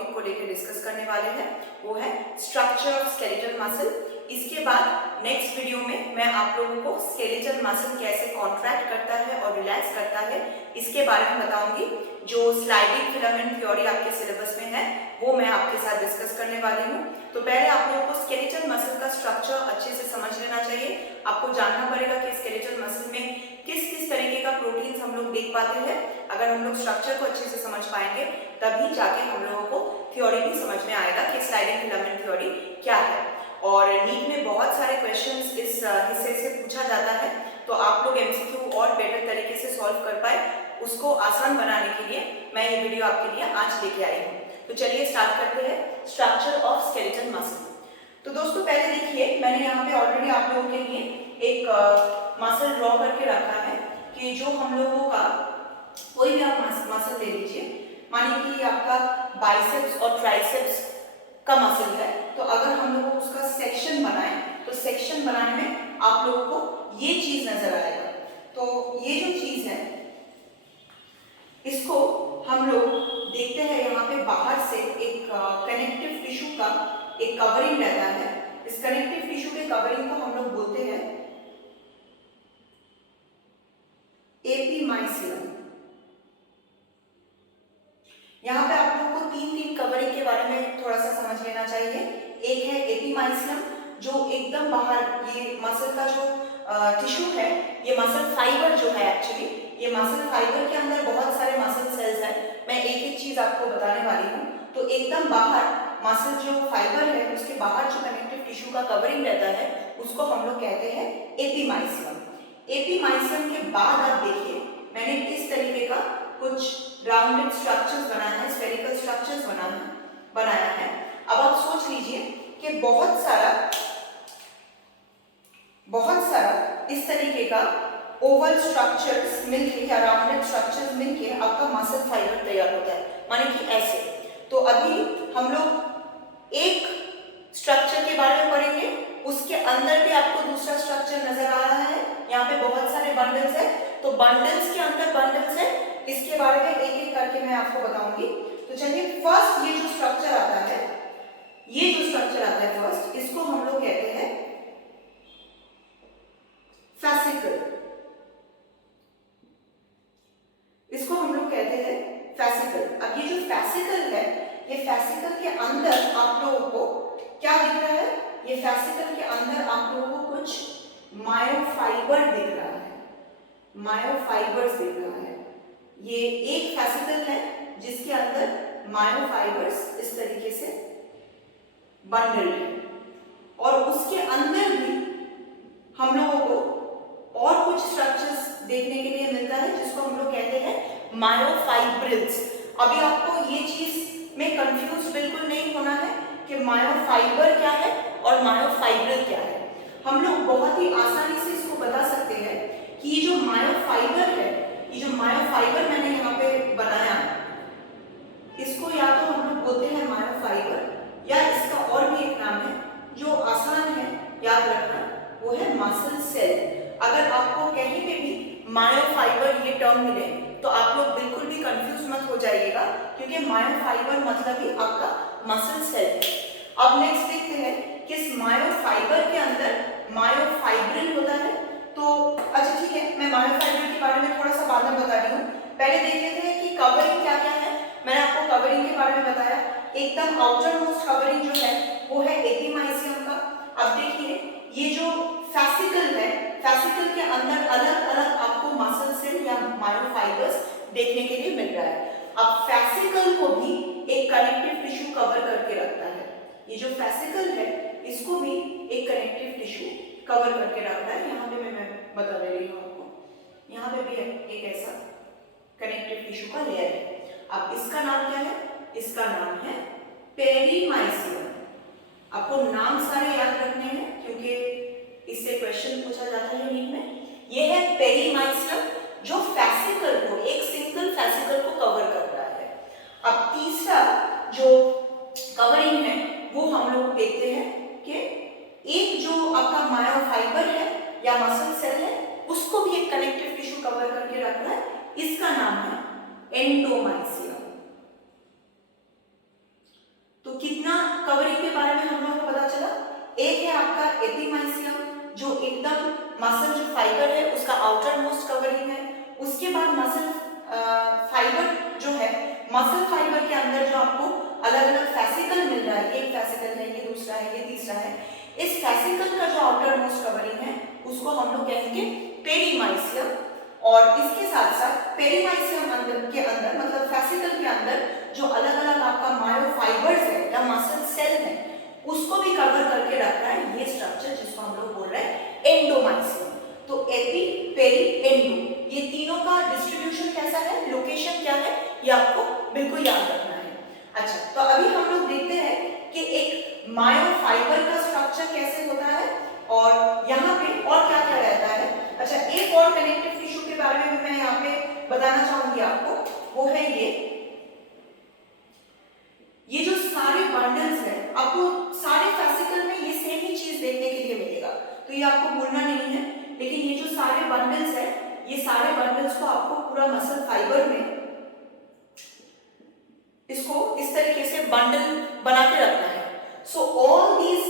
Topic को लेकर discuss करने वाले हैं, वो है स्ट्रक्चर ऑफ स्केलेटल मसल। इसके बाद नेक्स्ट वीडियो में मैं आप लोगों को स्केलेटल मसल कैसे कॉन्ट्रैक्ट करता है और रिलैक्स करता है इसके बारे में बताऊंगी। जो स्लाइडिंग फिलामेंट थ्योरी आपके सिलेबस में है वो मैं आपके साथ डिस्कस करने वाली हूँ। तो पहले आप लोगों को स्केलेटल मसल का स्ट्रक्चर अच्छे से समझ लेना चाहिए। आपको जानना पड़ेगा कि स्केलेटल मसल में किस किस तरीके का प्रोटीन्स हम लोग देख पाते हैं। अगर हम लोग स्ट्रक्चर को अच्छे से समझ पाएंगे तभी जाके हम लोगों को थ्योरी भी समझ में आएगा कि स्लाइडिंग फिलामेंट थ्योरी क्या है। और नीट में बहुत सारे क्वेश्चंस इस हिस्से से पूछा जाता है, तो आप लोग एमसीक्यू और बेटर तरीके से सॉल्व कर पाए उसको आसान बनाने के लिए मैं ये वीडियो आपके लिए आज लेके आई हूँ। तो चलिए स्टार्ट करते हैं स्ट्रक्चर ऑफ स्केलेटल मसल। तो दोस्तों पहले देखिए, मैंने यहाँ पे ऑलरेडी आप लोगों के लिए एक मसल ड्रॉ करके रखा है कि जो हम लोगों का कोई भी आप मसल ले लीजिए, मानिए कि आपका बाइसेप्स और ट्राइसेप्स का मसल है, तो अगर हम लोग उसका सेक्शन बनाए तो सेक्शन बनाने में आप लोगों को ये चीज नजर आएगा। तो ये जो चीज है इसको हम लोग देखते हैं, यहाँ पे बाहर से एक कनेक्टिव टिश्यू का एक कवरिंग रहता है। इस कनेक्टिव टिश्यू के कवरिंग को हम लोग बोलते हैं एपीमाइसियम। यहाँ पे आप लोगों को तीन कवरिंग के बारे में थोड़ा सा समझ लेना चाहिए। एक है एपीमाइसियम जो एकदम बाहर, ये मसल का जो टिश्यू है, ये मसल फाइबर जो है, एक्चुअली ये मसल फाइबर के अंदर बहुत सारे मसल सेल्स हैं। मैं एक एक चीज आपको बताने वाली हूँ। तो एकदम बाहर मसल जो फाइबर है उसके बाहर जो कनेक्टिव टिश्यू का कवरिंग रहता है उसको हम लोग कहते हैं एपीमाइसियम। एपीमाइसियम के बाद आप देखिए, मैंने इस तरीके का कुछ राउंडेड स्ट्रक्चर्स बनाया है, स्फेरिकल स्ट्रक्चर्स बनाया है। अब आप सोच लीजिए कि बहुत सारा इस तरीके का ओवल स्ट्रक्चर्स मिलके या राउंडेड स्ट्रक्चर्स मिलके आपका मसल फाइबर तैयार होता है, माने कि ऐसे। तो अभी हम लोग एक स्ट्रक्चर के बारे में पढ़ेंगे, उसके अंदर भी आपको दूसरा स्ट्रक्चर नजर आ रहा है। यहाँ पे बहुत सारे बंडल्स है, तो बंडल्स के अंदर बंडल्स है, इसके बारे में एक एक करके मैं आपको बताऊंगी। तो चलिए, फर्स्ट ये जो स्ट्रक्चर आता है, फर्स्ट, इसको हम लोग कहते हैं फैसिकल। इसको हम लोग कहते हैं फैसिकल। अब ये जो फैसिकल है, ये फैसिकल के अंदर आप लोगों को क्या दिख रहा है? ये फैसिकल के अंदर आप लोगों को कुछ मायोफाइबर दिख रहा है, मायोफाइबर्स दिख रहा है। ये एक फैसिकल है जिसके अंदर मायोफाइबर्स इस तरीके से बंडल है, और उसके अंदर भी हम लोगों को और कुछ स्ट्रक्चर्स देखने के लिए मिलता है जिसको हम लोग कहते हैं मायोफाइब्रिल्स। अभी आपको ये चीज में कंफ्यूज बिल्कुल नहीं होना है कि मायोफाइबर क्या है और मायोफाइब्रिल क्या है। हम लोग बहुत ही आसानी से इसको बता सकते हैं कि ये जो मायोफाइबर है, ये जो मायोफाइबर मैंने यहाँ पे बनाया, इसको या तो हम लोग बोलते हैं मायोफाइबर, या इसका और भी एक नाम है जो आसान है याद रखना, वो है मसल सेल। अगर आपको कहीं पे भी मायोफाइबर ये टर्म मिले तो आप लोग बिल्कुल भी कंफ्यूज मत हो जाइएगा, क्योंकि मायोफाइबर मतलब ही आपका मसल सेल है। अब नेक्स्ट देखते हैं कि इस मायोफाइबर के अंदर मायोफाइब्रिल होता है। तो अच्छा ठीक है, मैं मायोफाइबर के बारे में थोड़ा सा बाद में बता रही हूँ। पहले देख लेते हैं कि कवरिंग क्या क्या है। मैंने आपको कवरिंग के बारे में बताया, एकदम आउटर मोस्ट कवरिंग जो है वो है एपीमाइसियम का। अब देखिए, ये जो फैसिकल है, फैसिकल के अंदर अलग अलग आपको मसल सेल या मायोफाइबर्स देखने के लिए मिल रहा है। अब फैसिकल को भी एक कनेक्टिव टिश्यू कवर करके रखता है। ये जो फैसिकल है इसको भी एक कनेक्टिव टिश्यू कवर करके रखता है। यहाँ पे मैं बता दे रही हूँ आपको, यहाँ पे भी एक ऐसा कनेक्टिव टिश्यू का लेयर है। अब इसका नाम क्या है? इसका नाम है पेरीमाइसियम। आपको नाम सारे याद रखने हैं क्योंकि इससे क्वेश्चन पूछा जाता है नीट में। ये है पेरीमाइसियम जो फैसिकल को, एक सिंगल फैसिकल को कवर कर रहा है। अब तीसरा जो कवरिंग है वो हम लोग देखते हैं कि एक जो आपका मायोफाइबर है या मसल सेल है उसको भी एक कनेक्टिव टिश्यू कवर करके रख रहा है। इसका नाम है एंडोमाइसियम। कितना कवरिंग के बारे में हम लोगों को पता चला? एक है आपका एपिमाइसियम, जो एकदम मसल जो फाइबर है उसका आउटर मोस्ट कवरिंग है। उसके बाद मसल फाइबर जो है, मसल फाइबर के अंदर जो आपको अलग अलग फैसिकल मिल रहा है, एक फैसिकल है, ये दूसरा है, ये तीसरा है, इस फैसिकल का जो आउटर मोस्ट कवरिंग है उसको हम लोग कहेंगे पेरीमाइसियम। और इसके साथ साथ पेरीमाइसियम के अंदर मतलब फैसिकल के अंदर जो अलग अलग आपका मायोफाइबर्स है या मसल सेल है उसको भी कवर करके रख रहा है ये स्ट्रक्चर, जिसको हम लोग बोल रहे हैं एंडोमाइसियम। तो एपी, पेरी, एंडो, ये तीनों का डिस्ट्रीब्यूशन कैसा है, लोकेशन क्या है, ये आपको बिल्कुल याद रखना है। अच्छा, तो अभी हम लोग देखते हैं कि एक मायोफाइबर का स्ट्रक्चर कैसे होता है और यहाँ पे और क्या क्या रहता है। अच्छा, एक और कनेक्टिव टिश्यू के बारे में भी मैं यहाँ पे बताना चाहूंगी आपको, वो है ये जो सारे बंडल्स है, आपको सारे फैसिकल में ये सेम ही चीज देखने के लिए मिलेगा, तो ये आपको भूलना नहीं है। लेकिन ये जो सारे बंडल्स है, ये सारे बंडल्स को आपको पूरा मसल फाइबर में इसको इस तरीके से बंडल बना के रखना है। सो all these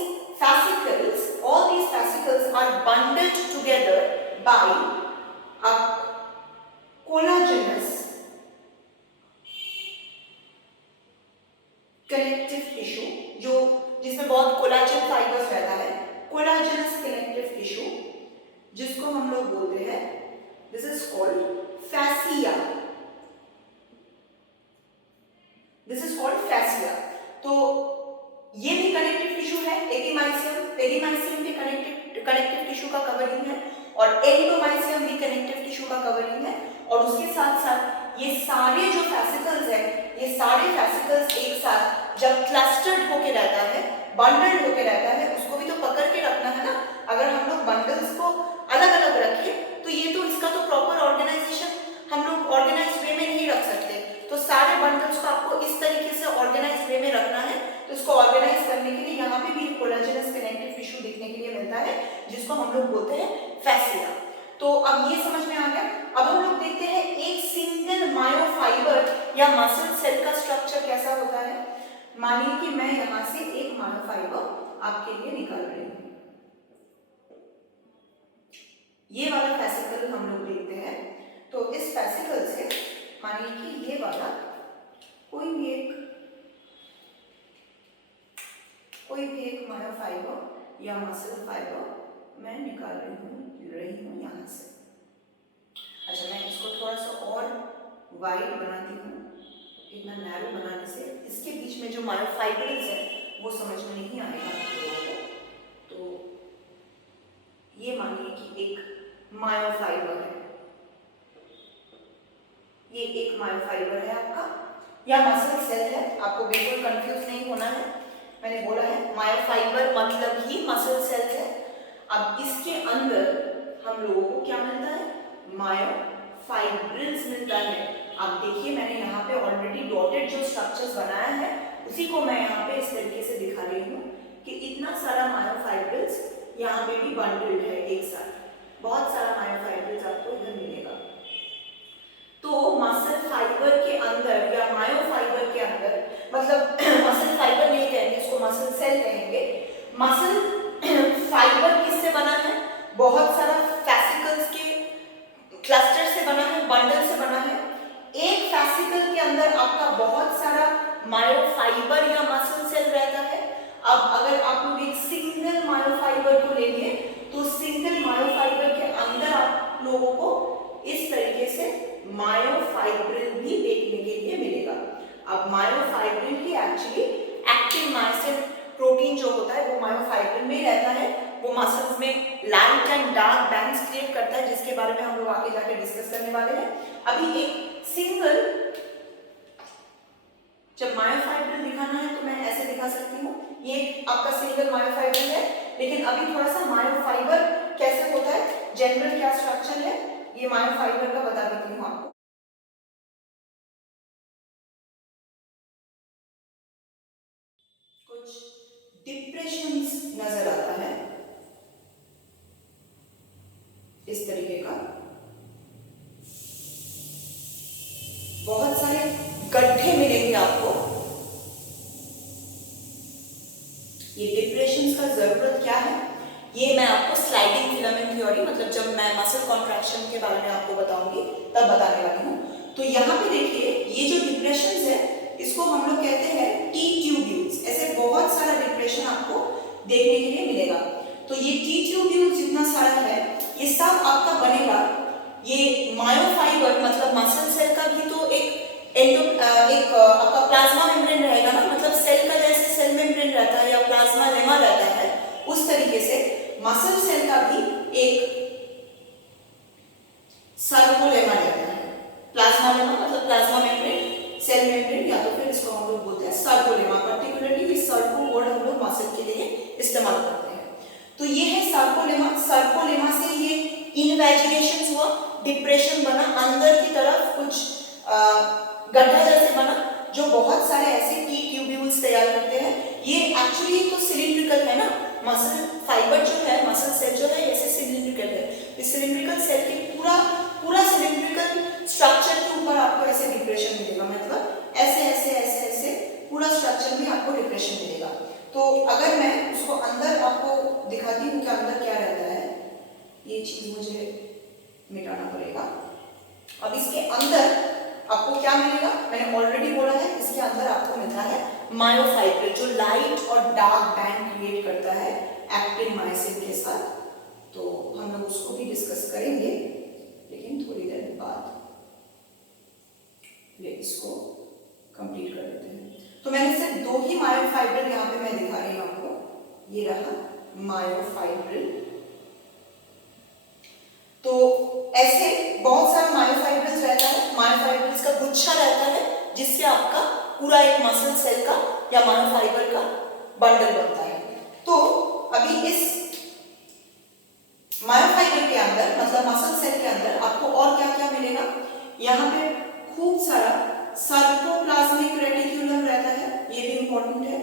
fascicles are bundled together by a collagenous connective tissue, जो जिसमें बहुत कोलाजन फाइबर्स रहता है, कोलाजेनस कनेक्टिव टिश्यू, जिसको हम लोग बोलते हैं, this is called fascia. This is called fascia. तो ये भी कनेक्टिव टिश्यू है, एपिमाइसियम, पेरीमाइसियम भी कनेक्टिव टिश्यू का कवरिंग है और एंडोमाइसियम भी कनेक्टिव टिश्यू का कवरिंग है। और उसके साथ साथ ये सारे जो फैसिकल्स है, ये सारे फैसिकल्स एक साथ जब क्लस्टर्ड होके रहता है, बंडल्ड होके रहता है, उसको भी तो पकड़ के रखना है ना। अगर हम लोग बंडल्स को अलग अलग रखें तो ये तो इसका तो प्रॉपर ऑर्गेनाइजेशन हम लोग ऑर्गेनाइज्ड वे में नहीं रख सकते। तो सारे बंडल्स को आपको इस तरीके से ऑर्गेनाइज्ड वे में रखना है। तो इसको ऑर्गेनाइज करने के लिए यहाँ पे भी कोलाजेनस कनेक्टिव टिश्यू देखने के लिए मिलता है, जिसको हम लोग बोलते हैं फैसिया। तो अब ये समझ में आ गया। अब हम लोग देखते हैं एक सिंगल मायोफाइबर या मसल सेल का स्ट्रक्चर कैसा होता है। मानिए कि मैं यहाँ से एक मायोफाइबर आपके लिए निकाल रही हूँ, ये वाला फैसिकल हम लोग देखते हैं। तो इस फैसिकल से मानिए कि ये वाला कोई भी एक मायोफाइबर या मसल फाइबर मैं निकाल रही हूँ यहाँ से। अच्छा, मैं इसको थोड़ा सा और वाइड बनाती हूँ, इतना नैरो बनाने से इसके बीच में जो मायोफाइबर्स है वो समझ में नहीं आएगा आप लोगों को। तो ये मानिए कि एक मायोफाइबर है, ये एक मायोफाइबर है आपका या मसल सेल है, आपको बिल्कुल कंफ्यूज नहीं होना है। मैंने बोला है मायोफाइबर मतलब ही मसल सेल है। अब इसके अंदर हम लोगों को क्या मिलता है, मायोफाइब्रिल्स मिलता है। आप देखिए मैंने यहाँ पे ऑलरेडी डॉटेड जो स्ट्रक्चर्स बनाया है उसी को मैं यहाँ पे इस तरीके से दिखा रही हूँ कि इतना सारा मायोफाइब्रिल्स यहाँ पे भी बंडल्ड है एक साथ, बहुत सारा मायोफाइब्रिल्स आपको इधर मिलेगा। तो मसल फाइबर के अंदर या मायोफाइबर के अंदर, मतलब मसल फाइबर नहीं कहेंगे इसको, मसल सेल कहेंगे। मसल फाइबर किससे बना है, बहुत सारा फैसिकल्स के क्लस्टर से बना है, बंडल से बना है। एक फैसिकल के अंदर आपका बहुत सारा मायोफाइबर या मसल सेल रहता है। अब अगर आप लोग एक सिंगल मायोफाइबर को लेंगे तो सिंगल मायोफाइबर के अंदर आप लोगों को इस तरीके से मायोफाइब्रिल भी देखने के लिए मिलेगा। अब मायोफाइब्रिल ही एक्चुअली एक्टिन मायोसिन प्रोटीन जो होता है वो मायोफाइब्रिल में रहता है। वो मसल्स में light and dark bands create करता है, जिसके बारे में हम लोग आगे जाके डिस्कस करने वाले हैं। अभी एक सिंगल जब मायोफाइब्रिल दिखाना है तो मैं ऐसे दिखा सकती हूँ, ये आपका सिंगल मायोफाइब्रिल है। लेकिन अभी थोड़ा सा मायोफाइबर कैसे होता है, जनरल क्या स्ट्रक्चर है, ये मायोफाइबर का बता देती हूँ आपको। कुछ डिप्रेशंस नजर आता है इस तरीके का, बहुत सारे गड्ढे मिलेंगे आपको का जरूरत क्या है, ये मैं आपको स्लाइडिंग फिलामेंट थ्योरी, मतलब जब मैं मसल कॉन्ट्रैक्शन के बारे में आपको बताऊंगी तब बताने वाली हूँ। तो यहाँ पे देखिए ये जो डिप्रेशन है इसको हम लोग कहते हैं टी ट्यूब्यूल्स। ऐसे बहुत सारा डिप्रेशन आपको देखने के लिए मिलेगा। तो ये टी ट्यूब्यूल्स जितना सारा है ये सब आपका बनेगा, ये मायोफाइबर मतलब मसल सेल का भी तो एक आपका प्लाज्मा मेम्ब्रेन रहेगा ना, मतलब सेल का जैसे सेल मेम्ब्रेन रहता है या प्लाज्मा लेमा रहता है उस तरीके से मसल सेल का भी एक सर्कोलेमा रहता है। प्लाज्मा लेमा मतलब प्लाज्मा मेम्ब्रेन, सेल मेम्ब्रेन, या तो फिर इसको हम लोग बोलते हैं सर्कोलेमा। पर्टिकुलरली ये सर्को वर्ड हम लोग मसल के लिए इस्तेमाल करते हैं। तो ये है सर्कोलेमा। सर्कोलेमा से ये इनवैजिनेशन हुआ, डिप्रेशन बना, अंदर की तरफ कुछ गड्ढा जैसे बना जो बहुत सारे ऐसे टी ट्यूब्यूल्स तैयार करते हैं। ये एक्चुअली तो सिलिंड्रिकल है ना, मसल फाइबर जो है, मसल सेल जो है ऐसे सिलिंड्रिकल है। इस सिलिंड्रिकल सेल के पूरा सिलिंड्रिकल स्ट्रक्चर के ऊपर आपको ऐसे डिप्रेशन मिलेगा, मतलब ऐसे ऐसे ऐसे ऐसे पूरा स्ट्रक्चर में आपको डिप्रेशन मिलेगा। तो अगर मैं उसको अंदर आपको दिखाती हूँ कि अंदर क्या रहता है, ये चीज मुझे मिटाना पड़ेगा। अब इसके अंदर आपको क्या मिलेगा, मैंने ऑलरेडी बोला है, इसके अंदर आपको मिलता है मायोफाइबर जो लाइट और डार्क बैंड क्रिएट करता है एक्टिन मायोसिन के साथ। तो हम लोग उसको भी डिस्कस करेंगे लेकिन थोड़ी देर बाद। ये इसको कंप्लीट कर देते हैं। तो मैंने सिर्फ दो ही मायोफाइबर यहाँ पे मैं दिखा रही हूँ आपको। ये रहा मायोफाइबर। तो ऐसे बहुत सारे मायोफाइब्रल्स रहता है, मायोफाइब्रल्स का गुच्छा रहता है जिससे आपका पूरा एक मसल सेल का या मायोफाइबर का बंडल बनता है। तो अभी इस मायोफाइबर के अंदर मतलब मसल सेल के अंदर आपको और क्या क्या मिलेगा, यहाँ पे खूब सारा सार्कोप्लाज्मिक रेटिक्यूलम रहता है, ये भी इंपॉर्टेंट है।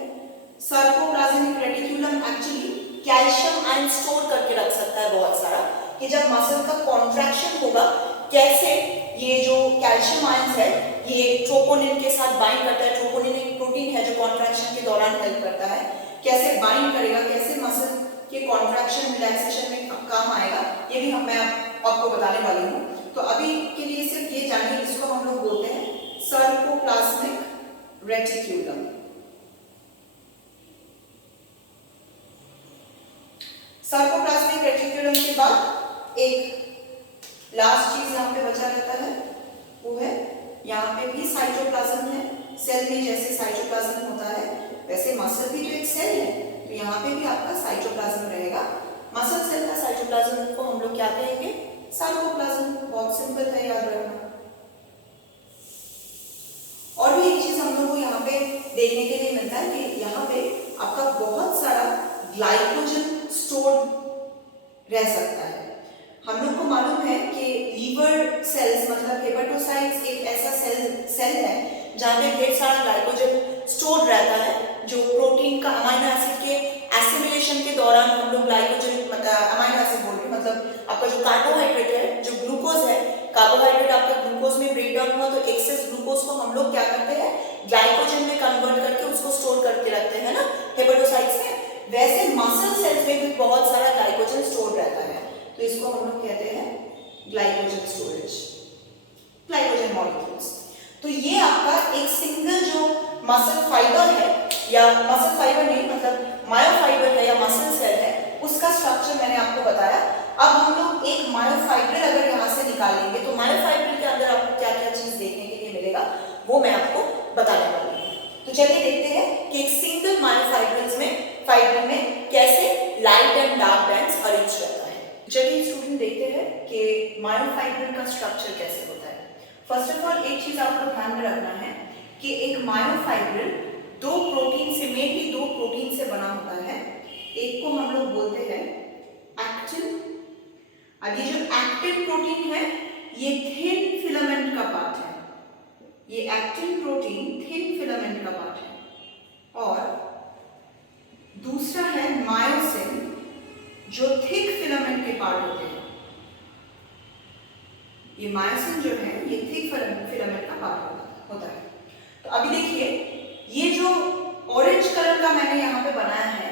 Sarcoplasmic reticulum actually calcium ion store करके रख सकता है बहुत सारा, कि जब मसल का कॉन्ट्रैक्शन होगा कैसे ये जो कैल्शियम आयंस है ये ट्रोपोनिन के साथ बाइंड करता है। ट्रोपोनिन एक प्रोटीन है जो कॉन्ट्रैक्शन के दौरान हेल्प करता है, कैसे बाइंड करेगा, कैसे मसल के कॉन्ट्रैक्शन रिलैक्सेशन में काम आएगा, ये भी मैं आपको बताने वाली हूँ। तो अभी के लिए सिर्फ ये जानिए, इसको हम लोग बोलते हैं सार्कोप्लाज्मिक रेटिक्यूलम। सार्कोप्लाज्मिक रेटिक्यूलम के बाद एक लास्ट चीज यहाँ पे बचा रहता है, वो है यहाँ पे भी साइटोप्लाज्म है। सेल में जैसे साइटोप्लाज्म होता है वैसे मसल भी तो एक सेल है, तो यहाँ पे भी आपका साइटोप्लाज्म रहेगा। मसल सेल का साइटोप्लाज्म को हम लोग क्या कहेंगे, सार्कोप्लाज्म। बहुत सिंपल है, याद रखना। और भी एक चीज हम लोग को यहाँ पे देखने के लिए मिलता है कि यहाँ पे आपका बहुत सारा ग्लाइकोजन स्टोर रह सकता है। हम लोग को मालूम है कि लीवर सेल्स मतलब हेपेटोसाइट्स एक ऐसा सेल है जहाँ पे ढेर सारा ग्लाइकोजन स्टोर रहता है, जो प्रोटीन का अमाइनो एसिड के एसिमिलेशन के दौरान हम लोग ग्लाइकोजन अमाइनो एसिड बोल रहे हैं, मतलब आपका जो कार्बोहाइड्रेट है, जो ग्लूकोज है, कार्बोहाइड्रेट आपका ग्लूकोज में ब्रेक डाउन हुआ तो एक्सेस ग्लूकोज को हम लोग क्या करते हैं, ग्लाइकोजन में कन्वर्ट करके उसको स्टोर करके रखते हैं ना हेपेटोसाइट्स में। वैसे मसल सेल्स में भी बहुत सारा ग्लाइकोजन स्टोर रहता है, तो इसको हम लोग कहते हैं ग्लाइकोजन स्टोरेज, ग्लाइकोजन मॉलिक्यूल्स। तो ये आपका एक सिंगल जो मसल फाइबर है, या मसल फाइबर नहीं मतलब मायोफाइबर है या मसल सेल है, उसका स्ट्रक्चर मैंने आपको बताया। अब हम लोग एक मायोफाइबर अगर यहाँ से निकालेंगे तो मायोफाइबर के अंदर आपको क्या क्या चीज देखने के लिए मिलेगा वो मैं आपको बताने वाली हूँ। तो चलिए देखते हैं कि एक सिंगल मायोफाइबर में कैसे light and dark bands arrange रहता है। चलिए स्टूडेंट देखते हैं कि मायोफाइबर का स्ट्रक्चर कैसे होता है। फर्स्ट ऑफ ऑल एक चीज आपको ध्यान में रखना है कि एक मायोफाइबर दो प्रोटीन से, मेनली दो प्रोटीन से बना होता है। एक को हम लोग बोलते हैं एक्टिन। अब ये जो एक्टिन प्रोटीन है ये थिन फिलामेंट का पार्ट है, ये एक्टिन प्रोटीन थिन फिलामेंट का पार्ट है। और दूसरा है मायोसिन जो थिक फिलामेंट के पार्ट होते हैं। ये मायोसिन जो है ये थिक फिलामेंट का पार्ट होता है। तो अभी देखिए ये जो ऑरेंज कलर का मैंने यहाँ पे बनाया है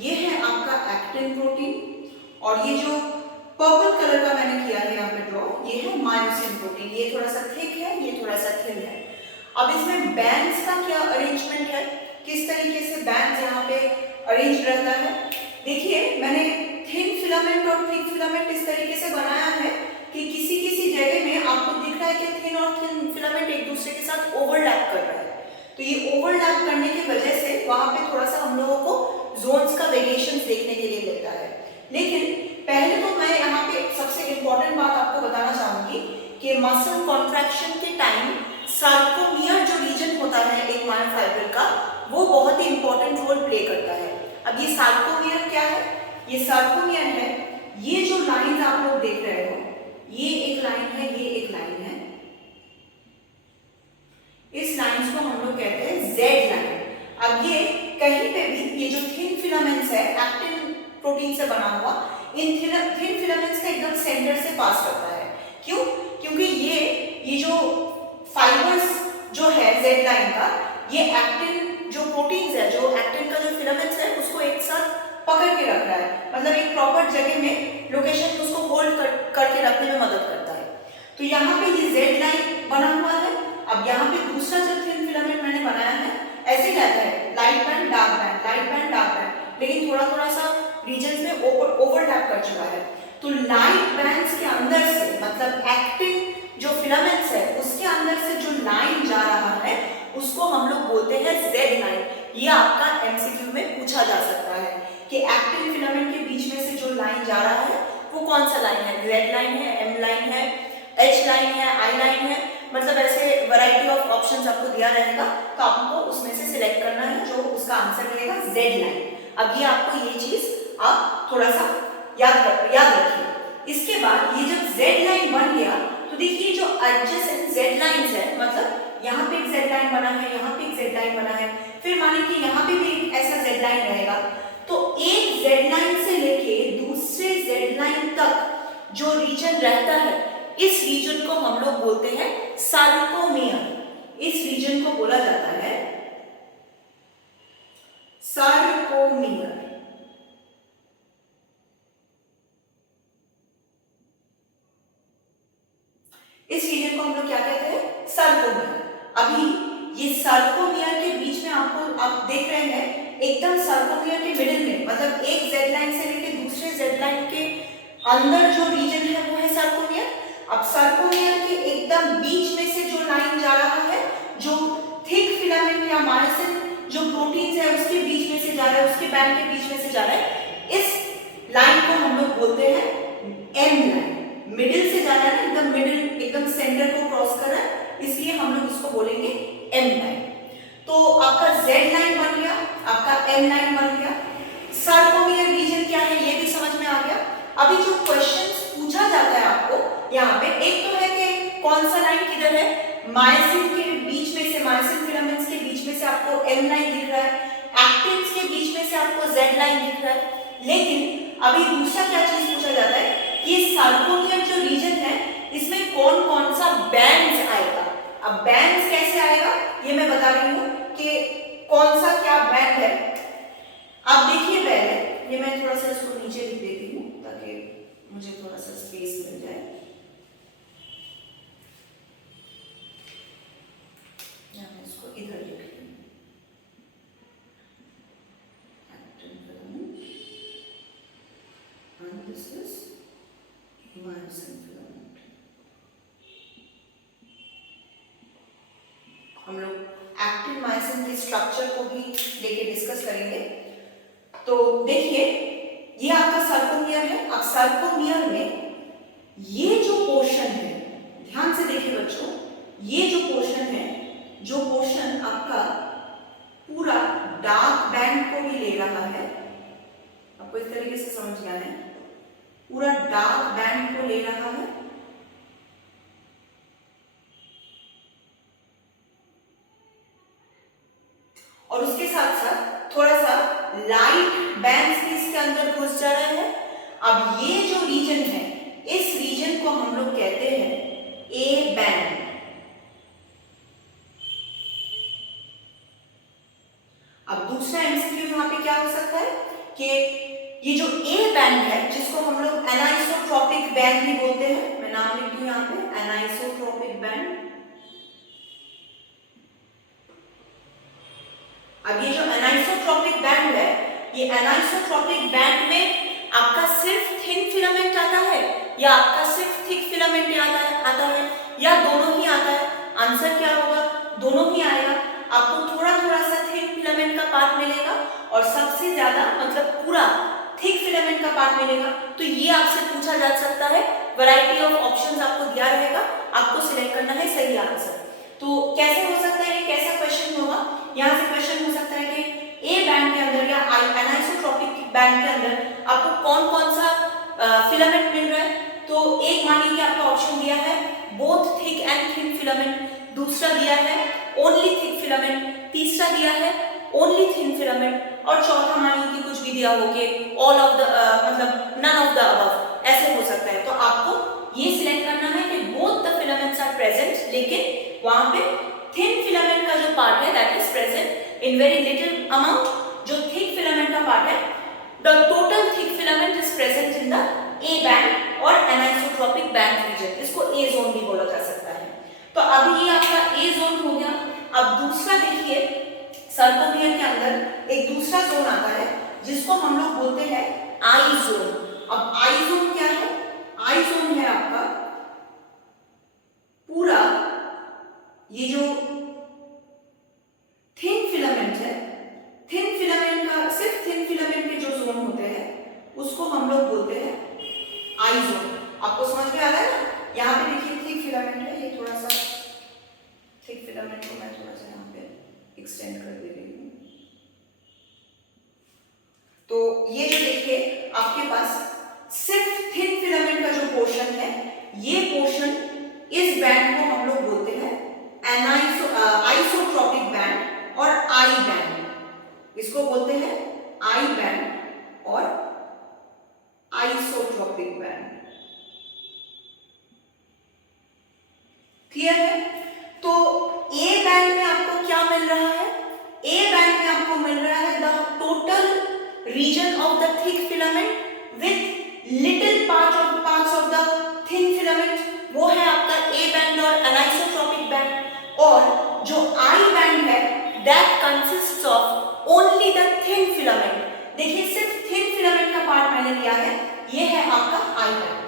ये है आपका एक्टिन प्रोटीन, और ये जो पर्पल कलर का मैंने किया है यहाँ पे ड्रॉ, ये है मायोसिन प्रोटीन। ये थोड़ा सा थिक है, ये थोड़ा सा थिन है। अब इसमें बैंड्स का क्या अरेंजमेंट है, किस तरीके से बैंड्स यहाँ पे अरेंज रहता है। देखिए मैंने थिन फिलामेंट और थिक फिलामेंट इस तरीके से बनाया है कि किसी किसी जगह में आपको दिख रहा है कि थिन और थिन फिलामेंट एक दूसरे के साथ ओवरलैप कर रहा है। तो ये ओवरलैप करने की वजह से वहां पे थोड़ा सा हम लोगों को जोन्स का वेरिएशन देखने के लिए मिलता है। लेकिन पहले तो मैं यहाँ पे सबसे इंपॉर्टेंट बात आपको बताना चाहूंगी कि मसल कॉन्ट्रैक्शन के टाइम सार्कोमियर जो रीजन होता है एक मायोफाइबर का, वो बहुत ही इंपॉर्टेंट रोल प्ले करता है। अब ये सार्कोमियर क्या है, ये सार्कोमियर है, ये जो लाइन आप लोग देख रहे हो, ये एक लाइन है, ये एक लाइन है, इस लाइन को हम लोग कहते हैं जेड लाइन। अब ये कहीं पे भी ये जो थिन फिलामेंट्स है एक्टिन प्रोटीन से बना हुआ, इन थिन फिलामेंट्स का एकदम सेंटर से पास करता है। क्यों? क्योंकि ये जो फाइबर्स जो है जेड लाइन का, ये एक्टिन जो प्रोटीन्स है, जो एक्टिन का जो फिलामेंट्स है उसको एक साथ पकड़ के रख रहा है, मतलब एक प्रॉपर जगह में लोकेशन उसको होल्ड करके रखने में मदद करता है। तो यहाँ पे ये जेड लाइन बना हुआ है। अब यहाँ पे दूसरा जो थिन फिलामेंट मैंने बनाया है ऐसे रहता है, light band dark band, light band dark band, लेकिन थोड़ा थोड़ा सा रीजन्स में ओवरलैप कर चुका है। तो लाइट बैंड्स के अंदर से, मतलब एक्टिन जो फिलामेंट्स है उसके अंदर से जो लाइन जा रहा है उसको हम लोग बोलते हैं जेड लाइन। ये आपका एमसीक्यू में पूछा जा सकता है कि एक्टिन फिलामेंट के बीच में से जो लाइन जा रहा है वो कौन सा लाइन है, जेड लाइन है, एम लाइन है, एच लाइन है, आई लाइन है, मतलब ऐसे वैरायटी ऑफ ऑप्शंस आपको दिया रहेगा, तो आपको उसमें से सिलेक्ट करना है जो उसका आंसर रहेगा जेड लाइन। अब ये आपको ये चीज आप थोड़ा सा याद रखिए। इसके बाद ये जब जेड लाइन बन गया तो देखिए जो एडजेसेंट जेड लाइंस है, मतलब यहाँ पे एक जेड लाइन बना है, यहाँ पे एक जेड लाइन बना है, फिर माने कि यहाँ पे भी एक ऐसा जेड लाइन रहेगा, तो एक जेड लाइन से लेके दूसरे जेड लाइन तक जो रीजन रहता है, इस रीजन को हम लोग बोलते हैं सार्कोमियर। इस रीजन को बोला जाता है सार्कोमियर। इस रीजन को हम लोग क्या कहते हैं, सार्कोमियर। अभी ये सार्कोमियर के बीच में आप देख रहे हैं एकदम सार्कोमियर के मिडिल में, मतलब एक जेड लाइन से लेकर दूसरे जेड लाइन के अंदर जो रीजन है वो है सार्कोमियर। अब सार्कोमियर के एकदम बीच में से जो लाइन जा रहा है, जो थिक फिलामेंट या मायोसिन जो प्रोटीन्स है उसके बीच में से जा रहा है, उसके बैंड के बीच में से जा रहा है, इस लाइन को हम लोग बोलते हैं एम लाइन। मिडिल से जा रहा है ना, एकदम मिडिल, एकदम सेंटर को क्रॉस कर रहा है, इसलिए हम लोग इसको बोलेंगे एम लाइन। तो आपका जेड लाइन बन गया, आपका एम लाइन बन गया। सार्कोमियर रीजन क्या है ये भी समझ में आ गया। अभी जो क्वेश्चंस पूछा जाता है आपको यहाँ पे, एक तो है कि कौन सा लाइन किधर है, मायोसिन के बीच में से, मायोसिन फिलामेंट्स के बीच में से आपको एम लाइन दिख रहा है, एक्टिन्स के बीच में से आपको जेड लाइन दिख रहा है। लेकिन अभी दूसरा क्या चीज पूछा जाता है कि सार्कोमियर जो रीजन है इसमें कौन कौन सा बैंड्स आएगा। अब बैंड्स कैसे आएगा ये मैं बता रही हूँ कि कौन सा क्या बैंड है। आप देखिए पहले, ये मैं थोड़ा सा इसको नीचे लिख देती हूँ ताकि मुझे थोड़ा सा स्पेस मिल जाए। यहाँ मैं इसको इधर लिख रही हूँ, and this is myosin filament। हम लोग एक्टिन मायोसिन के स्ट्रक्चर को भी लेके डिस्कस करेंगे। तो देखिए ये आपका सार्कोमियर है। अब सार्कोमियर में ये जो पोर्शन है, ध्यान से देखिए बच्चों, ये जो पोर्शन है, जो पोर्शन आपका पूरा डार्क बैंड को भी ले रहा है, आपको इस तरीके से समझना है, पूरा डार्क बैंड को ले रहा है, और उसके साथ साथ थोड़ा सा लाइट बैंड्स भी इसके अंदर घुस जा रहे हैं। अब ये जो रीजन है, इस रीजन को हम लोग कहते हैं ए बैंड। अब दूसरा एमसीक्यू यहाँ पे क्या हो सकता है कि ये जो ए बैंड है जिसको हम लोग एनाइसोट्रॉपिक बैंड भी बोलते हैं, मैं नाम लिख दूं यहाँ पे एनाइसोट्रॉपिक बैंड। अब ये जो एनाइसोट्रॉपिक बैंड है, ये एनाइसोट्रॉपिक बैंड में आपका सिर्फ थिन फिलामेंट आता है या आपका सिर्फ थिक फिलामेंट आता है या दोनों ही आता है? आंसर क्या होगा? दोनों ही आएगा। आपको थोड़ा थोड़ा सा थिन फिलामेंट का पार्ट मिलेगा और सबसे ज्यादा मतलब पूरा थिक फिलामेंट का पार्ट मिलेगा। तो ये आपसे पूछा जा सकता है, वैरायटी ऑफ ऑप्शंस आपको दिया रहेगा, आपको सिलेक्ट करना है सही आंसर। तो कैसे हो सकता है, ये कैसा क्वेश्चन होगा? यहाँ से क्वेश्चन हो सकता है कि ए बैंड के अंदर या एनाइसोट्रॉपिक बैंड के अंदर आपको कौन कौन सा फिलामेंट मिल रहा है। तो एक मान लीजिए आपका ऑप्शन दिया है both thick and thin filament, दूसरा दिया है ओनली थिक फिलामेंट, तीसरा दिया है ओनली थिन फिलामेंट और चौथा मान लीजिए कुछ भी दिया हो कि ऑल ऑफ द मतलब नन ऑफ द अबव, ऐसे हो सकता है। तो आपको ये सिलेक्ट करना है कि both the filaments are present, लेकिन वहां पे थिन फिलामेंट का जो पार्ट है that is present in very little amount. जो थिक फिलामेंट का पार्ट है, the total thick filament is present in the A band और एनाइसोट्रॉपिक बैंड रीजन, इसको ए जोन भी बोला जा सकता है। तो अभी ये आपका ए जोन हो गया। अब दूसरा देखिए, सर्कोमियर के अंदर एक दूसरा जोन आता है जिसको हम लोग बोलते हैं आई जोन। अब आई जोन क्या है? आई जोन है आपका पूरा ये जो थिन फिलामेंट है, थिन फिलामेंट का सिर्फ थिन फिलामेंट के जो जोन होते हैं उसको हम लोग बोलते हैं आई जोन। आपको समझ में आ रहा है ना? यहाँ पे देखिए थिक फिलामेंट है, ये थोड़ा सा थिक फिलामेंट को मैं थोड़ा सा यहाँ पे एक्सटेंड कर दे रही हूँ। तो ये जो देखिए आपके पास सिर्फ थिन फिलामेंट का जो पोर्शन है, ये पोर्शन इस बैंड को हम लोग बोलते हैं आइसोट्रॉपिक बैंड और आई बैंड। इसको बोलते हैं आई बैंड और आइसोट्रॉपिक बैंड। क्लियर है? तो ए बैंड में आपको क्या मिल रहा है? ए बैंड में आपको मिल रहा है the total region of the thick filament with little parts of the thin filament, वो है आपका ए बैंड और एनाइसोट्रॉपिक बैंड। और जो आई बैंड है that consists of only the thin filament. देखिए सिर्फ थिन फिलामेंट का पार्ट मैंने लिया है, ये है आपका आई बैंड।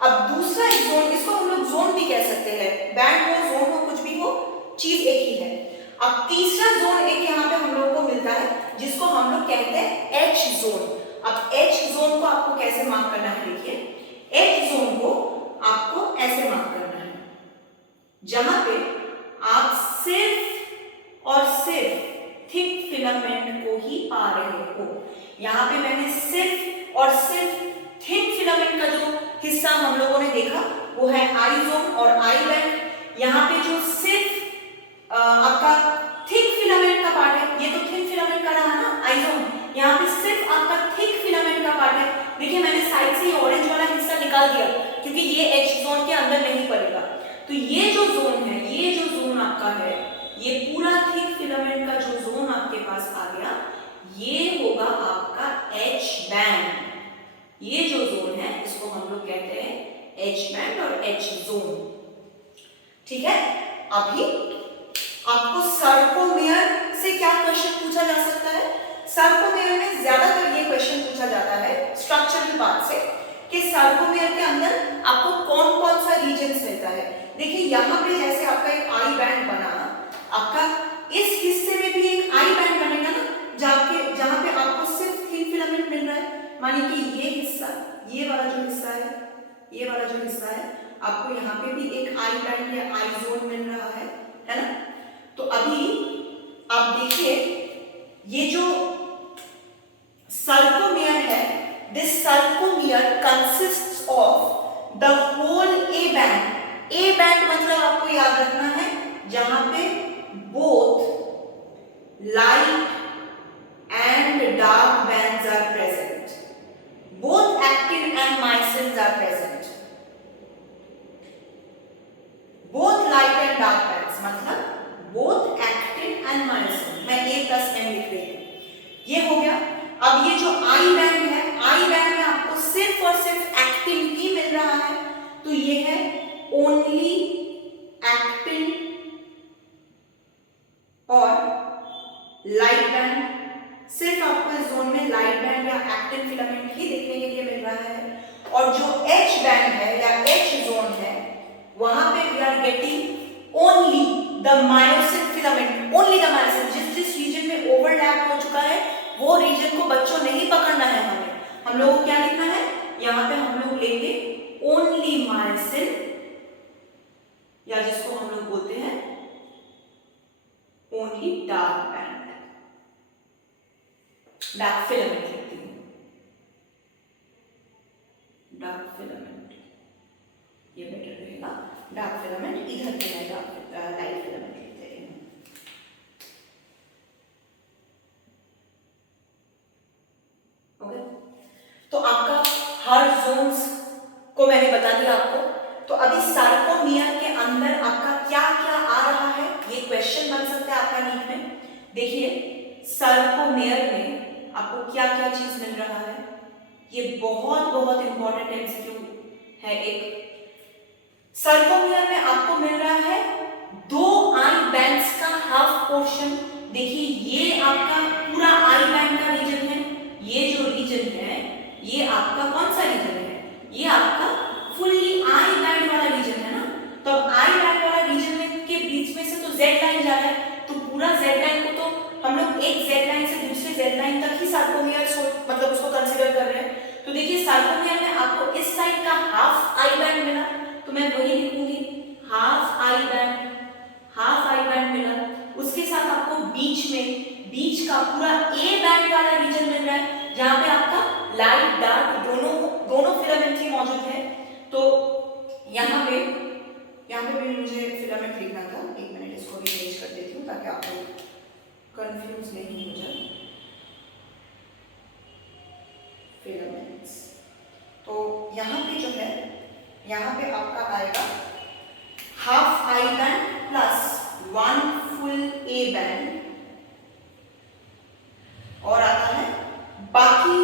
अब दूसरा एक जोन, इसको हम लोग जोन भी कह सकते हैं, बैंड हो जोन हो कुछ भी हो, चीज एक ही है। अब तीसरा जोन एक यहाँ पे हम लोग को मिलता है जिसको हम लोग कहते हैं एच जोन। अब एच जोन को आपको कैसे मार्क करना है? देखिए एच जोन को आपको ऐसे मार्क करना है जहां पे आप सिर्फ और सिर्फ थिक फिलामेंट को ही पा रहे हो। यहाँ पे मैंने सिर्फ और सिर्फ थिन फिलामेंट का जो हिस्सा हम लोगों ने देखा वो है आई जोन और आई बैंड। यहाँ पे जो सिर्फ आपका थिक फिलामेंट का पार्ट है, ये तो थिन फिलामेंट का रहा ना आई जोन, यहाँ पे सिर्फ आपका थिक फिलामेंट का पार्ट है। देखिए मैंने साइड से ऑरेंज वाला हिस्सा निकाल दिया क्योंकि ये एच जोन के अंदर नहीं पड़ेगा। तो ये जो जोन है, ये जो जोन आपका है, ये पूरा थिक फिलामेंट का जो जोन आपके पास आ गया, ये होगा आपका एच बैंड। ये जो जोन है इसको हम लोग कहते हैं एच बैंड और एच जोन। ठीक है? अभी आपको सर्कोमियर से क्या क्वेश्चन पूछा जा सकता है? सर्कोमियर में ज्यादातर ये क्वेश्चन पूछा जाता है स्ट्रक्चरल पार्ट से कि सर्कोमियर के अंदर आपको कौन कौन सा रीजन मिलता है। देखिए यहाँ पे जैसे आपका एक आई बैंड बना, आपका इस हिस्से में भी एक आई बैंड बनेगा ना, जहाँ पे आपको सिर्फ थिन फिलामेंट मिल रहा है। मानिए कि ये हिस्सा, ये वाला जो हिस्सा है, ये वाला जो हिस्सा है, आपको यहाँ पे भी एक आई बैंड या आई जोन मिल रहा है ना? तो अभी आप देखिए ये जो सर्कोमियर है, this sarcomere consists of the whole A band. A band मतलब आपको याद रखना है जहां पे both light and dark bands are present, both actin and myosins are present. Both light and dark bands मतलब बोथ एक्टिन एंड माइसिन, मैं A+M लिख रही हूं। ये हो गया। अब ये जो आई बैंड है, आई बैंड में आपको सिर्फ और सिर्फ एक्टिन ही मिल रहा है, तो ये है ओनली एक्टिन और लाइट बैंड। सिर्फ आपको इस जोन में लाइट बैंड या एक्टिन फिलामेंट ही देखने के लिए मिल रहा है। और जो एच बैंड है या एच जोन है, वहां पे we are getting only the myosin filament, only the myosin. जिस रीजन में ओवरलैप हो चुका है वो रीजन को बच्चों नहीं पकड़ना है हमें, हम लोगों को क्या लिखना है, यहाँ पे हम लोग लेंगे ओनली मायोसिन, या जिसको हम लोग बोलते हैं only dark band, dark filament लिखती हूँ, डार्क फिलामेंट, ये बेटर रहेगा। डार्क फिलामेंट इधर पे है, लाइट फिलामेंट लिखते हैं। ओके, तो आपका हर जोन्स को मैंने बता दिया आपको। तो अभी सार्कोमियर के अंदर आपका क्या क्या आ रहा है, ये क्वेश्चन बन सकता है आपका नीट में। देखिए सार्कोमियर में आपको क्या क्या चीज मिल रहा है, ये बहुत बहुत इंपॉर्टेंट एमसीक्यू है। एक सार्कोमियर में आपको मिल रहा है 2 आई बैंड्स का हाफ पोर्शन। देखिए ये आपका पूरा आई बैंड का रीजन है, ये जो रीजन है ये आपका कौन सा रीजन है, ये आपका फुल्ली आई बैंड वाला रीजन है ना। तो अब आई बैंड वाला रीजन में के बीच में से तो जेड लाइन जा रहा है, तो पूरा जेड लाइन को तो हम लोग एक जेड लाइन से दूसरे जेड लाइन तक ही सार्कोमियर मतलब उसको कंसीडर कर रहे हैं। तो देखिए सार्कोमियर में आपको इस साइड का हाफ आई बैंड मिला, तो मैं वही लिखूंगी half I band, half I band मिला। उसके साथ आपको बीच में, बीच का पूरा ए बैंड वाला रीजन मिल रहा है, जहां पे आपका लाइट डार्क दोनों फिलामेंट ही मौजूद है। तो यहाँ पे भी मुझे फिलामेंट लिखना था, एक मिनट इसको भी चेंज कर देती हूँ ताकि आप लोग कंफ्यूज नहीं हो जाए। फिलामेंट्स, तो यहाँ पे जो है, यहाँ पे आपका आएगा half I band plus 1 full A band, और आता है बाकी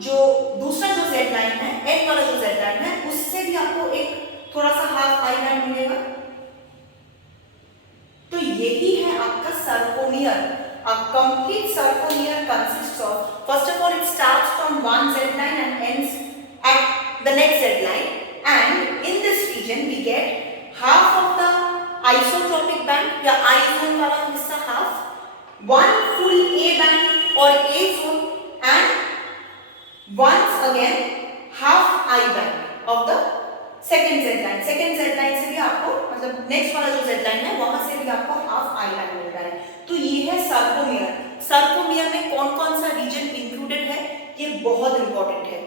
जो दूसरा जो जेड लाइन है, एंड वाला जो जेड लाइन है, उससे भी आपको एक थोड़ा सा हाफ आई बैंड मिलेगा। तो यही है आपका sarcomere. A complete sarcomere consists of, first of all it starts from one z line and ends at the next z line, and in this region we get half of the isotropic band या I zone वाला हिस्सा half, 1 full A band और A zone, and once again half I band of the second Z line. Second Z line से भी आपको मतलब next वाला जो जेड लाइन है वहां से भी आपको हाफ आई लाइन मिल रहा है। तो ये है सार्कोमियर। सार्कोमियर में कौन कौन सा रीजन इंक्लूडेड है, ये बहुत इंपॉर्टेंट है।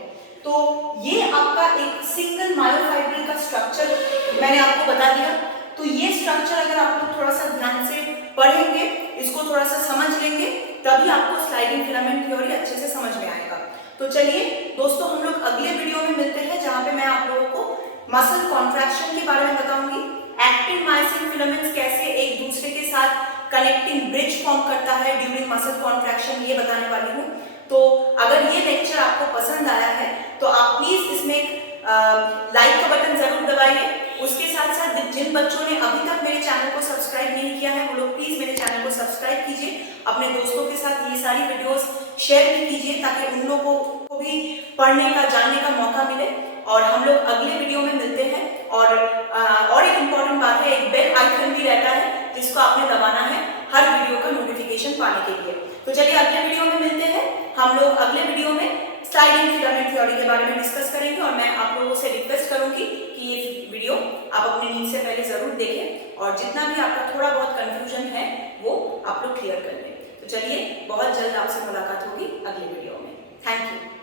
तो ये आपका एक सिंगल मायोफाइब्रिल का स्ट्रक्चर मैंने आपको बता दिया। तो ये स्ट्रक्चर अगर आप लोग थोड़ा सा ध्यान से पढ़ेंगे, इसको थोड़ा सा समझ लेंगे, तभी आपको स्लाइडिंग फिलामेंट थ्योरी अच्छे से समझ में आएगा। तो चलिए दोस्तों, हम लोग अगले वीडियो में मिलते हैं, जहां पे मैं आप लोगों को मसल कॉन्ट्रैक्शन के बारे में बताऊंगी। एक्टिन मायोसिन फिलामेंट्स कैसे एक दूसरे के साथ कनेक्टिंग ब्रिज फॉर्म करता है ड्यूरिंग मसल कॉन्ट्रैक्शन, ये बताने वाली हूँ। तो अगर ये लेक्चर आपको पसंद आया है तो आप प्लीज इसमें लाइक का बटन जरूर दबाइए। उसके साथ साथ जिन बच्चों ने अभी तक मेरे चैनल को सब्सक्राइब नहीं किया है वो लोग प्लीज मेरे चैनल को सब्सक्राइब कीजिए, अपने दोस्तों के साथ ये सारी वीडियोस शेयर भी कीजिए ताकि उन लोगों को भी पढ़ने का, जानने का मौका मिले। और हम लोग अगले वीडियो में मिलते हैं। और एक इम्पॉर्टेंट बात है, एक बेल आइकन भी रहता है जिसको आपने दबाना है हर वीडियो का नोटिफिकेशन पाने के लिए। तो चलिए अगले वीडियो में मिलते हैं। हम लोग अगले वीडियो में स्लाइडिंग फिलामेंट थ्योरी के बारे में डिस्कस करेंगे, और मैं आप लोगों से रिक्वेस्ट करूंगी कि ये वीडियो आप अपनी नींद से पहले जरूर देखें, और जितना भी आपका थोड़ा बहुत कंफ्यूजन है वो आप लोग क्लियर कर लें। तो चलिए बहुत जल्द आपसे मुलाकात होगी अगले वीडियो में। Thank you.